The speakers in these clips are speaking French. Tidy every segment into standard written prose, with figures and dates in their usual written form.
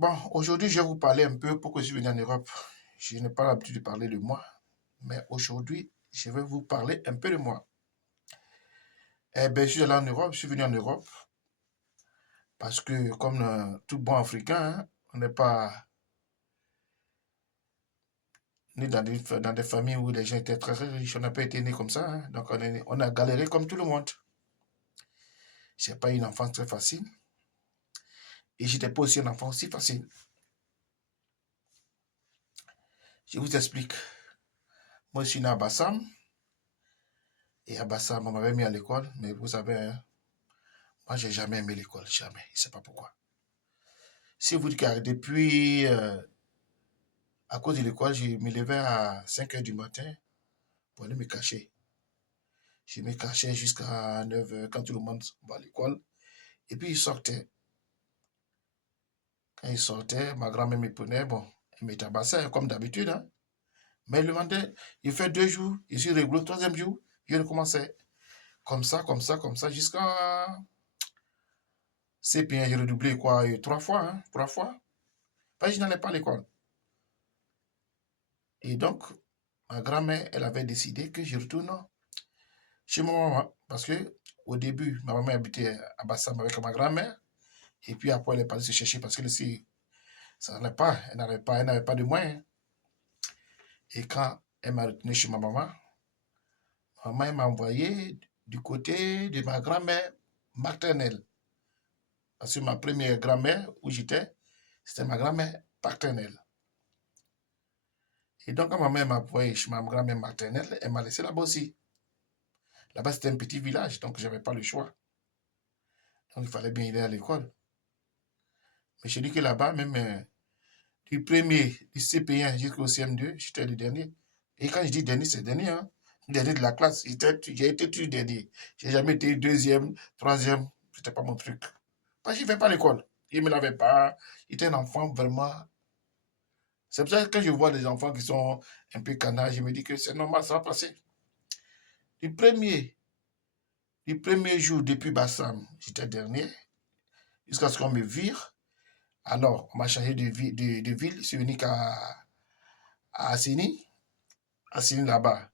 Bon, aujourd'hui, je vais vous parler un peu pourquoi je suis venu en Europe. Je n'ai pas l'habitude de parler de moi, mais aujourd'hui, je vais vous parler un peu de moi. Eh bien, je suis allé en Europe, je suis venu en Europe parce que, comme tout bon Africain, hein, on n'est pas né dans des familles où les gens étaient très riches. On n'a pas été né comme ça, hein. Donc on a galéré comme tout le monde. Je n'ai pas eu une enfance très facile et je n'étais pas aussi un enfant aussi facile. Je vous explique. Moi, je suis né à Bassam et à Bassam, on m'avait mis à l'école, mais vous savez, hein, moi, j'ai jamais aimé l'école, jamais. Je ne sais pas pourquoi. Si vous dites que depuis, à cause de l'école, je me levais à 5 heures du matin pour aller me cacher. Je me cachais jusqu'à 9 heures quand tout le monde va à l'école. Et puis, il sortait. Quand il sortait, ma grand-mère me prenait, bon, elle me tabassait comme d'habitude, hein. Mais le lendemain, il fait 2 jours, je suis rigolo, troisième jour, je recommençais. Comme ça, jusqu'à c'est bien, j'ai redoublé quoi, 3 fois, hein, 3 fois. Parce que je n'allais pas à l'école. Et donc, ma grand-mère, elle avait décidé que je retourne chez ma maman. Parce que au début, ma maman habitait à Bassam avec ma grand-mère. Et puis après, elle est partie se chercher parce que ça n'allait pas. Elle n'avait pas de moyens. Et quand elle m'a retenu chez ma maman elle m'a envoyé du côté de ma grand-mère maternelle. Parce que ma première grand-mère où j'étais, c'était ma grand-mère paternelle. Et donc, quand ma mère m'a envoyé chez ma grand-mère maternelle, elle m'a laissé là-bas aussi. Là-bas, c'était un petit village, donc je n'avais pas le choix. Donc, il fallait bien aller à l'école. Mais je dis que là-bas, même du premier, du CP1 jusqu'au CM2, j'étais le dernier. Et quand je dis dernier, c'est dernier, hein. Dernier de la classe. J'ai été toujours dernier. J'ai jamais été deuxième, troisième. C'était pas mon truc. Parce que je ne vais pas à l'école. Il ne me l'avait pas. Il était un enfant vraiment. C'est pour ça que quand je vois des enfants qui sont un peu canards, je me dis que c'est normal, ça va passer. Du premier, du premier jour depuis Bassam, j'étais dernier, jusqu'à ce qu'on me vire. Alors, on m'a changé de ville. Je suis venu à Assini. Assini là-bas.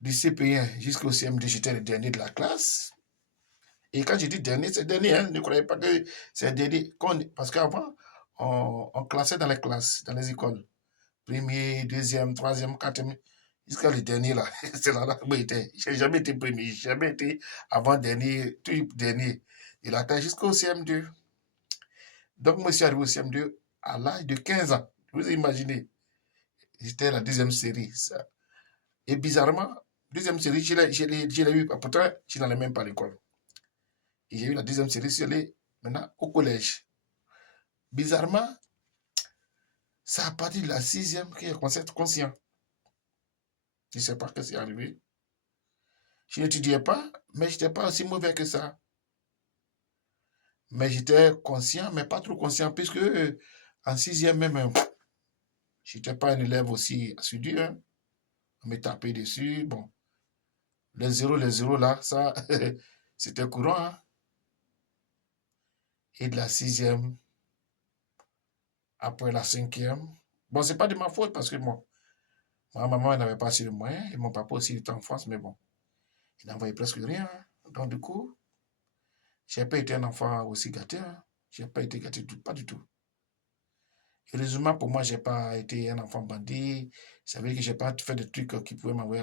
Du CP1 jusqu'au CM2, j'étais le dernier de la classe. Et quand je dis dernier, c'est dernier. Hein. Ne croyez pas que c'est dernier. Parce qu'avant, on classait dans les classes, dans les écoles. Premier, deuxième, troisième, quatrième, jusqu'à le dernier là. C'est là où j'étais. Je n'ai jamais été premier, je n'ai jamais été avant-dernier, tout dernier. De la classe jusqu'au CM2. Donc, moi, je suis arrivé au CM2 à l'âge de 15 ans. Vous imaginez, j'étais la deuxième série. Ça. Et bizarrement, deuxième série, je l'ai eu. Pourtant, je n'allais même pas à l'école. Et j'ai eu la deuxième série, je l'ai maintenant au collège. Bizarrement, c'est à partir de la sixième que j'ai commencé à être conscient. Je ne sais pas ce qui est arrivé. Je n'étudiais pas, mais je n'étais pas aussi mauvais que ça. Mais j'étais conscient, mais pas trop conscient, puisque en sixième même, je n'étais pas un élève aussi assidu. Hein. On me tapait dessus. Bon, les zéros là, ça, c'était courant. Hein. Et de la sixième, après la cinquième. Bon, c'est pas de ma faute parce que bon, ma maman n'avait pas assez de moyens et mon papa aussi était en France, mais bon, il n'envoyait presque rien. Hein. Donc, du coup, je n'ai pas été un enfant aussi gâté. Hein. Je n'ai pas été gâté, pas du tout. Heureusement pour moi, je n'ai pas été un enfant bandit. Ça veut dire que je n'ai pas fait de trucs qui pouvaient m'envoyer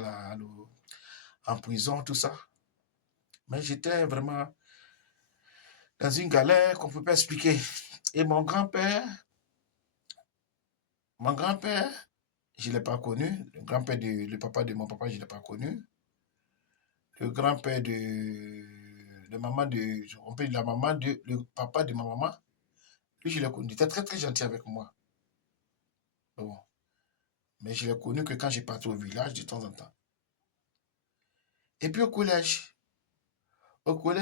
en prison, tout ça. Mais j'étais vraiment dans une galère qu'on ne peut pas expliquer. Et mon grand-père, je ne l'ai pas connu. Le papa de mon papa, je ne l'ai pas connu. Le grand-père de maman on peut dire la maman le papa de ma maman, lui, je l'ai connu. Il était très, très gentil avec moi. Bon. Mais je l'ai connu que quand j'ai parti au village de temps en temps. Et puis au collège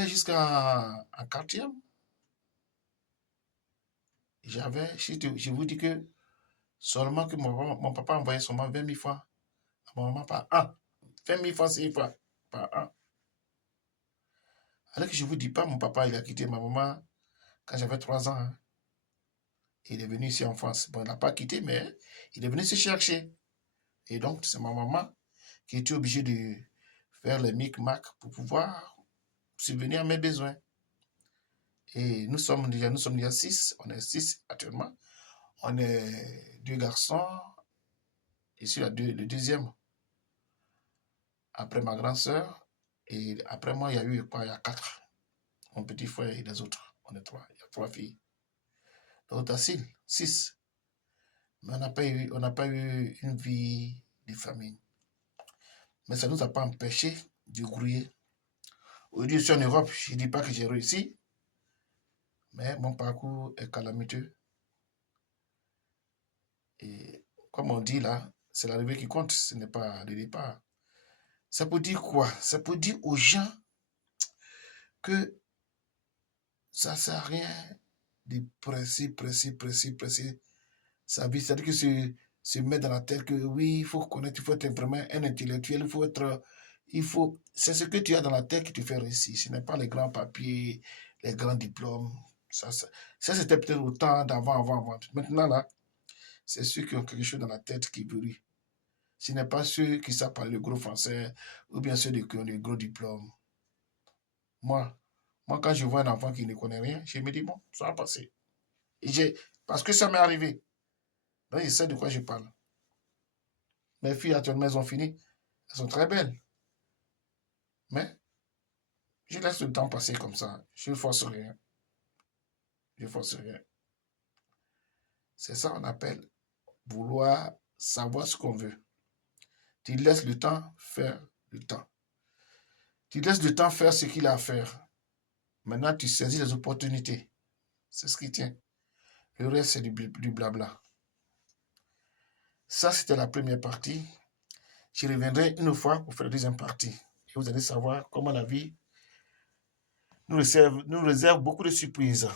jusqu'à en quatrième, je vous dis que seulement que mon papa envoyait seulement 20 000 francs à ma maman par an. 20 000 francs, 6 fois par an. Alors que je ne vous dis pas, mon papa, il a quitté ma maman quand j'avais 3 ans. Hein. Il est venu ici en France. Bon, il n'a pas quitté, mais il est venu se chercher. Et donc, c'est ma maman qui était obligée de faire les micmacs pour pouvoir subvenir à mes besoins. Et nous sommes déjà 6. On est 6 actuellement. On est 2 garçons. Je suis le deuxième. Après ma grande sœur. Et après moi, il y a eu quoi? Il y a 4. Mon petit frère et les autres. On est 3. Il y a 3 filles. Donc, total, 6. Mais on n'a pas eu une vie de famille. Mais ça ne nous a pas empêché de grouiller. Aujourd'hui, je suis en Europe. Je ne dis pas que j'ai réussi. Mais mon parcours est calamiteux. Et comme on dit là, c'est l'arrivée qui compte, ce n'est pas le départ. Ça peut dire quoi? Ça peut dire aux gens que ça ne sert à rien de presser sa vie. C'est-à-dire que se mettre dans la tête que oui, il faut connaître, il faut être vraiment un intellectuel, il faut être. C'est ce que tu as dans la tête qui te fait réussir. Ce n'est pas les grands papiers, les grands diplômes. Ça c'était peut-être au temps avant. Maintenant, là, c'est ceux qui ont quelque chose dans la tête qui brille. Ce n'est pas ceux qui savent parler le gros français ou bien ceux qui ont des gros diplômes. Moi, quand je vois un enfant qui ne connaît rien, je me dis, bon, ça va passer. Parce que ça m'est arrivé. Donc, je sais de quoi je parle. Mes filles, actuellement, elles ont fini. Elles sont très belles. Mais je laisse le temps passer comme ça. Je ne force rien. C'est ça qu'on appelle vouloir savoir ce qu'on veut. Tu laisses le temps faire le temps. Tu laisses le temps faire ce qu'il a à faire. Maintenant, tu saisis les opportunités. C'est ce qui tient. Le reste, c'est du blabla. Ça, c'était la première partie. Je reviendrai une fois pour faire la deuxième partie. Et vous allez savoir comment la vie nous réserve beaucoup de surprises.